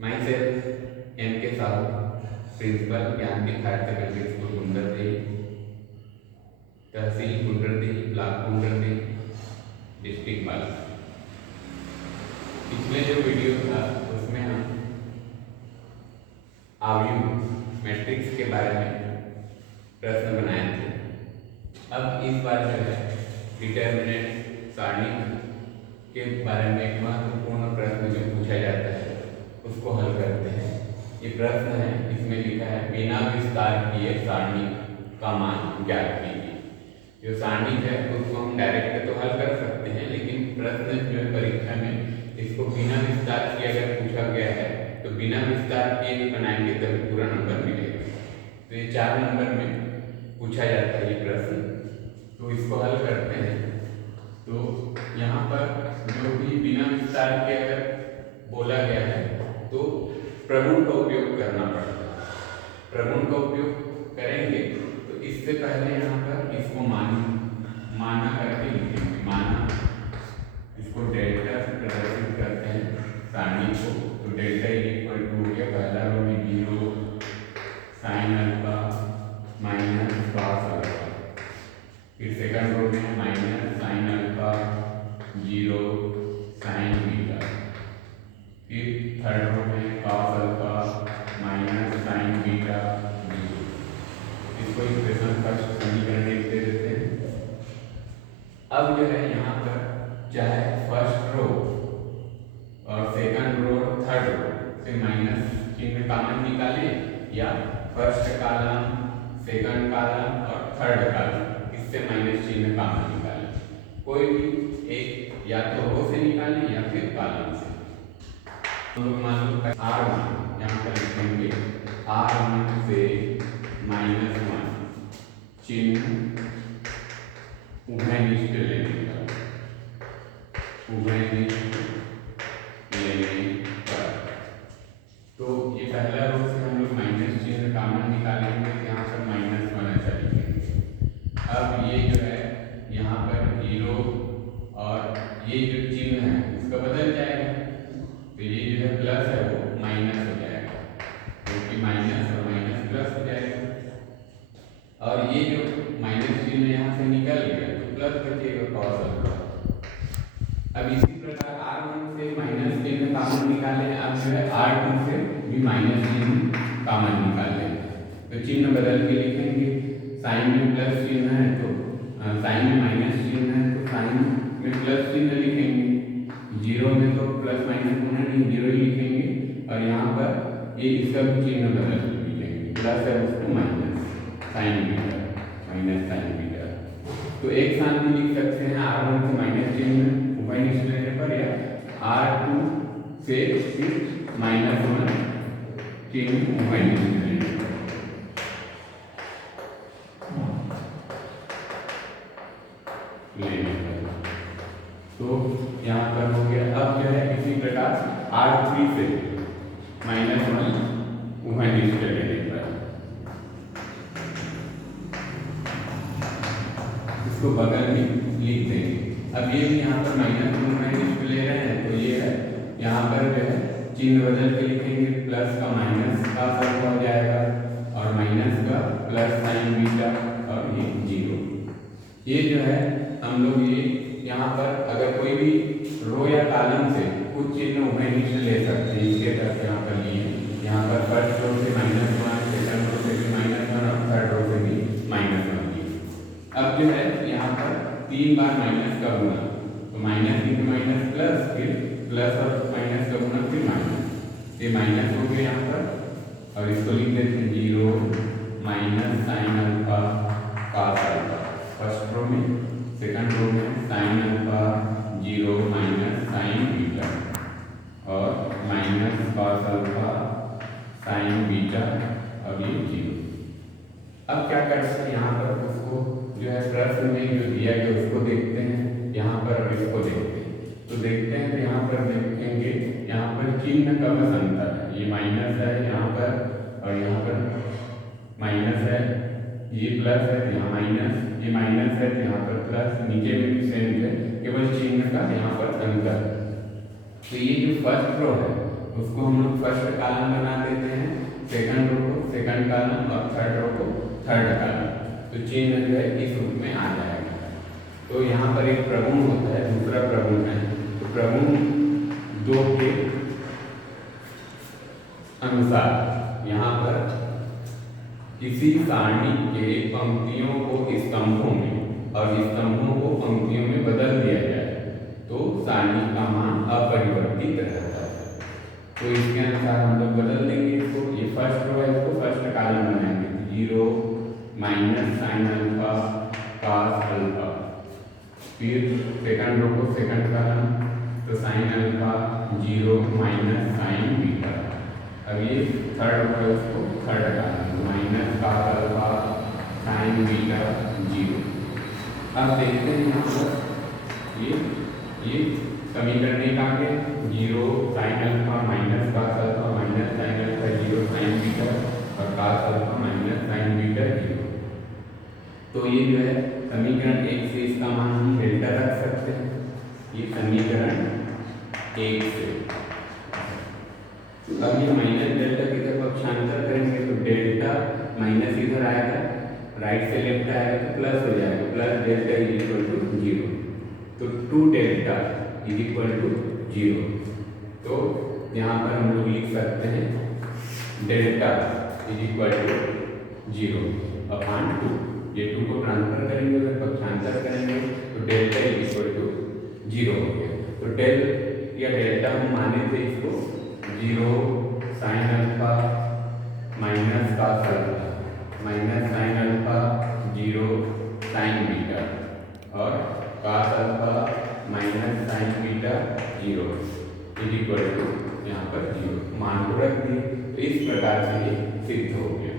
My self M K Sahu, principal Gyanpeeth higher secondary school Gundardehi, tehsil Gundardehi, block Gundardehi, district Balaghat. पिछले जो video था उसमें हम आव्यूह मैट्रिक्स के बारे में प्रश्न बनाए थे। अब इस बार जो है डिटर्मिनेंट सारणी के बारे में एक महत्वपूर्ण प्रश्न जो पूछा जाता है उसको हल करते हैं। ये प्रश्न है, इसमें लिखा है बिना विस्तार किए सारणी का मान ज्ञात कीजिए। जो सारणी है उसको हम डायरेक्ट तो हल कर सकते हैं, लेकिन प्रश्न जो है परीक्षा में इसको बिना विस्तार किए अगर पूछा गया है तो बिना विस्तार किए ही बनाएंगे तभी पूरा नंबर मिलेगा। तो ये 4 नंबर में पूछा जाता है ये प्रश्न, तो इसको हल करते हैं। तो यहाँ पर जो भी बिना विस्तार के अगर बोला गया है तो प्रगुण का उपयोग करना पड़ता है। प्रगुण का उपयोग करेंगे तो इससे पहले यहाँ पर इसको माना करके लिखेंगे। माना, इसको डेल्टा से प्रदर्शित करते हैं सारणी को। तो डेल्टा इक्वल टू हो गया पहला रो में 0 sine alpha minus cos alpha, फिर सेकंड रो में minus sine alpha 0 sine beta, फिर थर्ड रो में cos alpha minus sine beta 0। इसको इक्वेशन फर्स्ट समीकरण लिख देते हैं। अब जो है यहाँ पर चाहे फर्स्ट रो और सेकंड रो और थर्ड रो से माइनस चिन्ह कॉमन निकाले, या फर्स्ट कॉलम, सेकंड कॉलम और थर्ड कॉलम इससे माइनस चिन्ह कॉमन निकाले। कोई भी एक या तो रो से निकालें या फिर कॉलम से। तो मान लो R1 यहाँ पर लिखेंगे R1 से -1 चिन्ह उभयनिष्ठ लेने का, उभयनिष्ठ लेने पर। तो ये पहला रो से हम लोग माइनस चिन्ह कॉमन निकालेंगे, यहाँ पर -1 ऐसा लिखेंगे। अब ये जो है यहाँ पर 0 और ये जो चिन्ह है उसका बदल जाएगा, तो ये जो है प्लस है वो माइनस हो जाएगा, क्योंकि माइनस और माइनस प्लस हो जाएगा। और ये जो माइनस चिन्ह यहाँ से निकल गया तो प्लस बचेगा कॉस अल्फा। अब इसी प्रकार R1 से माइनस चिन्ह कॉमन निकालें, अब जो है R2 से भी माइनस चिन्ह कॉमन निकालें। तो चिन्ह बदल के लिखेंगे, साइन में प्लस चिन्ह है तो साइन में माइनस चिन्ह है तो साइन में प्लस चिन्ह लिखेंगे, 0 में तो प्लस माइनस होना नहीं, 0 ही लिखेंगे। और यहाँ पर ये इसका भी चिन्ह बदल लिखेंगे, प्लस है उसको minus sine beta, minus sine beta. तो एक साथ भी लिख सकते हैं R1 से माइनस चिन्ह उभयनिष्ठ लेने पर, या R2 से फिर -1 चिन्ह उभयनिष्ठ लेने पर। तो यहाँ पर हो गया। अब जो है इसी प्रकार R3 से -1 उभयनिष्ठ लेने पर, इसको बगल में लिख देंगे। अब ये भी यहाँ पर -1 उभयनिष्ठ ले रहे हैं तो ये है यहाँ पर जो है चिन्ह बदल के लिखेंगे, प्लस का माइनस का फर्क हो जाएगा और माइनस का प्लस साइन बीटा और ये 0। ये जो है हम लोग ये यहाँ पर अगर कोई भी रो या कॉलम से कुछ चिन्ह उभयनिष्ठ ले सकते हैं। इसके तरफ यहाँ पर लिए, यहाँ पर फर्स्ट रो से -1, सेकंड रो से भी -1 और थर्ड रो से भी -1 लिए। अब जो है यहाँ पर 3 बार माइनस का गुणा, तो माइनस इंटू माइनस प्लस, फिर प्लस और माइनस का गुणा फिर माइनस, ये माइनस हो गया यहाँ पर। और इसको लिख देते हैं 0 minus sine alpha cos alpha first row में, सेकंड रो में sine alpha 0 minus sine beta और minus cos alpha sine beta और ये 0। अब क्या करते हैं यहाँ पर उसको जो है प्रश्न में जो दिया गया उसको देखते हैं यहाँ पर और इसको देखते हैं। तो देखते हैं तो यहाँ पर देखेंगे यहाँ पर चिन्ह का बस अंतर है, ये माइनस है यहाँ पर और यहाँ पर माइनस है, ये प्लस है यहाँ माइनस, ये माइनस है यहाँ पर प्लस, नीचे में भी सेम है, केवल चिन्ह का यहाँ पर अंतर। तो ये जो फर्स्ट रो है उसको हम लोग फर्स्ट कॉलम बना देते हैं, सेकंड रो को सेकंड कॉलम और थर्ड रो को थर्ड कॉलम। तो चिन्ह जो है इस रूप में आ जाएगा। तो यहाँ पर एक प्रगुण होता है, दूसरा प्रगुण है। तो प्रगुण 2 के अनुसार यहाँ पर किसी सारणी के पंक्तियों को स्तंभों में और स्तंभों को पंक्तियों में बदल दिया जाए तो सारणी का मान अपरिवर्तित रहता है। तो इसके अनुसार हम लोग बदल देंगे इसको। ये फर्स्ट रो है, इसको फर्स्ट कॉलम बनाएंगे 0 minus sine alpha cos alpha. फिर सेकंड रो को सेकंड कॉलम, तो sign alpha 0 minus sine beta. अब ये थर्ड रो है, उसको third column minus cos alpha sine beta 0। अब देखते हैं यहाँ पर ये समीकरण एक आ गया 0 sine alpha minus cos alpha minus sine alpha 0 sine beta और cos alpha minus sine beta 0। तो ये जो है समीकरण 1 से इसका मान हम डेल्टा रख सकते हैं। ये समीकरण 1 से अब ये माइनस डेल्टा की तरफ पक्षांतर करेंगे तो डेल्टा माइनस इधर आएगा, राइट से लेफ्ट आएगा तो प्लस हो जाएगा, plus delta is equal to 0। तो 2 डेल्टा इज इक्वल टू 0। तो यहाँ पर हम लोग लिख सकते हैं delta is equal to 0 upon 2। ये 2 को ट्रांसफर करेंगे, अगर पक्षांतर करेंगे तो डेल्टा इज इक्वल टू 0 हो गया। तो डेल या डेल्टा हम माने थे इसको 0 sine alpha minus cos alpha minus sine alpha 0 sine beta और cos alpha minus sine beta 0 is equal to यहाँ पर 0 मान को रख दिए। तो इस प्रकार से ये सिद्ध हो गया।